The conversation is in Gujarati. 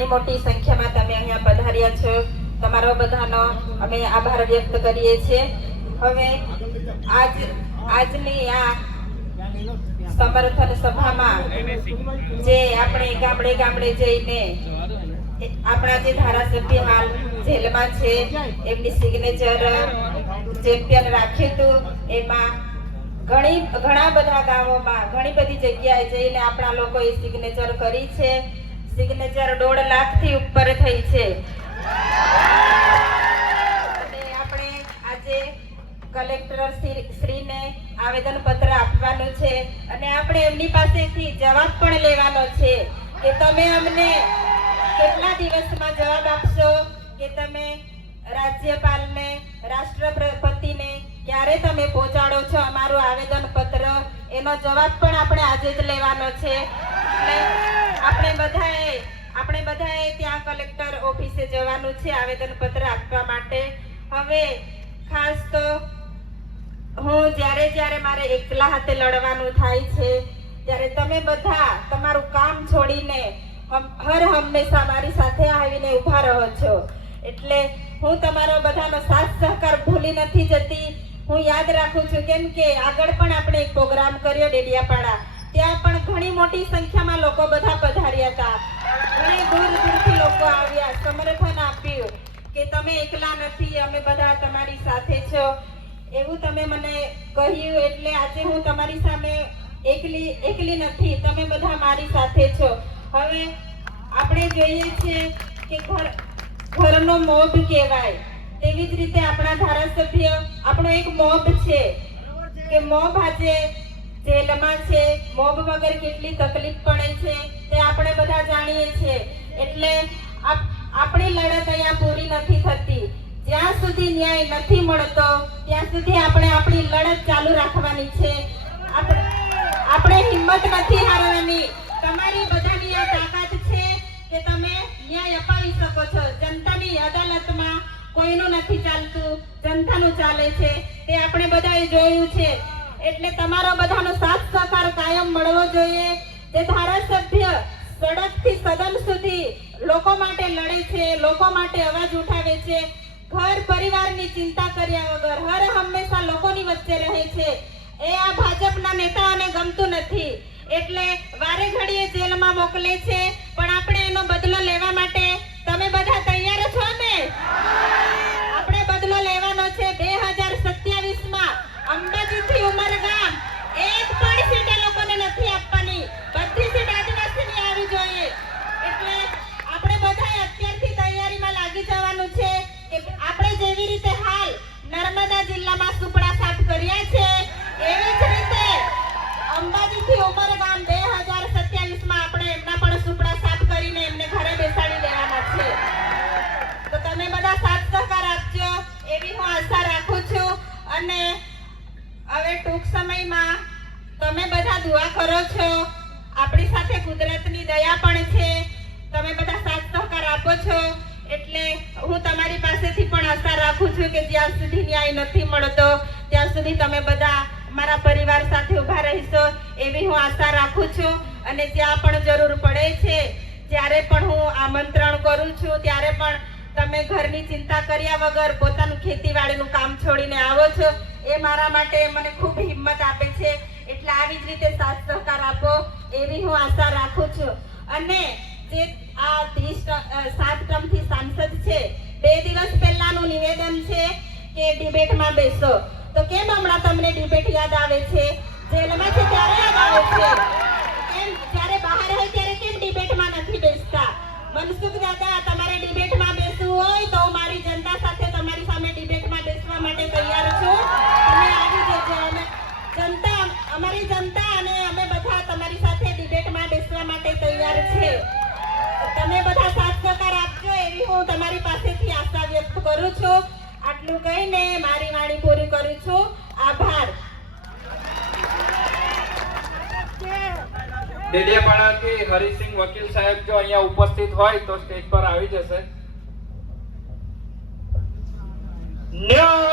ઘણી મોટી સંખ્યામાં તમે અહીંયા પધાર્યા છો, તમારો બધાનો અમે આભાર વ્યક્ત કરીએ છીએ। હવે આજની આ સમર્થન સભામાં જે આપણે ગામડે ગામડે જઈને આપણા જે ધારાસભ્ય હાલ જેલમાં છે એમની સિગ્નેચર ચેમ્પિયન રાખ્યું હતું, એમાં ઘણા બધા ગામોમાં ઘણી બધી જગ્યાએ જઈને આપણા લોકોએ સિગ્નેચર કરી છે। સિગ્નેચર 1.5 લાખથી ઉપર થઈ છે અને આપણે આજે કલેક્ટર શ્રીને આવેદન પત્ર આપવાનું છે અને આપણે એમની પાસેથી જવાબ પણ લેવાનો છે કે તમે અમને કેટલા દિવસમાં જવાબ આપશો, કે તમે રાજ્યપાલને, રાષ્ટ્રપતિને ક્યારે તમે પહોંચાડો છો અમારું આવેદન પત્ર, એનો જવાબ પણ આપણે આજે જ લેવાનો છે। એટલે આપણે બધાએ ત્યાં કલેક્ટર ઓફિસે જવાનું છે આવેદન પત્ર આપવા માટે। હવે ખાસ તો હું જ્યારે મારે એકલા હાથે લડવાનું થાય છે ત્યારે તમે બધા તમારું કામ છોડીને હર હંમેશા મારી સાથે આવીને ઊભા રહો છો, એટલે હું તમારો બધાનો સાથ સહકાર ભૂલી નથી જતી। હું યાદ રાખું છું, કેમ કે આગળ પણ આપણે એક પ્રોગ્રામ કર્યો ડેડિયાપાડા, ત્યાં પણ ઘણી મોટી સંખ્યામાં લોકો બધા પધાર્યા હતા, ઘણી દૂરથી લોકો આવ્યા, સમર્થન આપ્યું કે તમે એકલા નથી, અમે બધા તમારી સાથે છો એવું તમે મને કહ્યું। એટલે આજે હું તમારી સામે એકલી નથી, તમે બધા મારી સાથે છો। હવે આપણે જોઈએ છીએ કે ઘરનો મોભ કહેવાય, તેવી જ રીતે આપણા ધારાસભ્ય આપણો એક મોભ છે કે મોભ આજે જેલમાં છે, મોભ વગર કેટલી તકલીફ પડે છે તે આપણે બધા જાણીએ છીએ। એટલે આપણી લડત અહીંયા પૂરી નથી થતી, જ્યાં સુધી ન્યાય નથી મળતો ત્યાં સુધી આપણે આપણી લડત ચાલુ રાખવાની છે। આપણે હિંમત નથી હારવાની, તમારી બધાની આ તાકાત છે કે તમે ન્યાય અપાવી શકો છો। જનતાની અદાલતમાં કોઈનું નથી ચાલતું, જનતાનું ચાલે છે, તે આપણે બધાએ જોયું છે। એટલે તમારો બધાનો સાથ સહકાર કાયમ મળવો જોઈએ। જે ધારાસભ્ય સડકથી સદન સુધી લોકો માટે લડે છે, લોકો માટે અવાજ ઉઠાવે છે, ઘર પરિવારની ચિંતા કર્યા વગર હર હંમેશા લોકોની વચ્ચે રહે છે, એ આ ભાજપના નેતાઓને ગમતું નથી, એટલે વારે ઘડીએ જેલમાં મોકલે છે, પણ આપણે એનો બદલો લેવા માટે તમે બધા તૈયાર છો ને? આપણે બદલો લેવાનો છે। 2027માં અંબાજીથી ઉમરગામ એક પણ સીટ લોકોને નથી આપવાની, બધી સીટ આદિવાસીની આવી જોઈએ। એટલે આપણે બધાએ અત્યારથી તૈયારીમાં લાગી જવાનું છે કે આપણે જેવી રીતે હાલ નર્મદા જિલ્લામાં સુપડા સાફ કર્યા છે એવી જ રીતે અંબાજીથી ઉમરગામ 2027માં આપણે એમના પણ સુપડા સાફ કરીને એમને ઘરે બેસાડી દેવાના છે। તો તમે બધા સાથ સહકાર આપજો એવી હું આશા રાખું છું। અને હવે ટૂંક સમયમાં તમે બધા દુઆ કરો છો, આપણી સાથે કુદરતની દયા પણ છે, તમે બધા સાથ સહકાર આપો છો, એટલે હું તમારી પાસેથી પણ આશા રાખું છું કે જ્યાં સુધી ન્યાય નથી મળતો ત્યાં સુધી તમે બધા મારા પરિવાર સાથે ઊભા રહીશો એવી હું આશા રાખું છું। અને જ્યાં પણ જરૂર પડે છે, જ્યારે પણ હું આમંત્રણ કરું છું ત્યારે પણ તમે ઘરની ચિંતા કર્યા વગર પોતાનું ખેતીવાડીનું કામ છોડીને આવો છો, એ મારા માટે મને ખૂબ હિંમત આપે છે। એટલે આવી જ રીતે સાથ સહકાર આપો એવી હું આશા રાખું છું। અને જે આ 7 ટર્મથી સાંસદ છે, 2 દિવસ પહેલાનું નિવેદન છે કે ડિબેટમાં બેસો, તો કેમ હમણાં તમને ડિબેટ યાદ આવે છે? જેલમાં છે ત્યારે યાદ આવે છે, કેમ જ્યારે બહાર હોય ત્યારે કેમ ડિબેટમાં નથી બેસતા? મનસુખ દાદા, તમારે ડિબેટમાં બેસવું હોય તો મારી જનતા સાથે તમારી સામે ડિબેટમાં બેસવા માટે તૈયાર છું, તમે આવી જજો। અમારી જનતા અને અમે બધા તમારી સાથે ડિબેટમાં બેસવા માટે તૈયાર છે। તમે બધા સાથ સહકાર આપજો એવી હું તમારી પાસેથી આશા વ્યક્ત કરું છું। આટલું કહીને મારી વાણી પૂરી કરું છું। આભાર। ડેડિયાપાડાથી હરિસિંહ વકીલ સાહેબ જો અહીંયા ઉપસ્થિત હોય તો સ્ટેજ પર આવી જશે। ન્યાય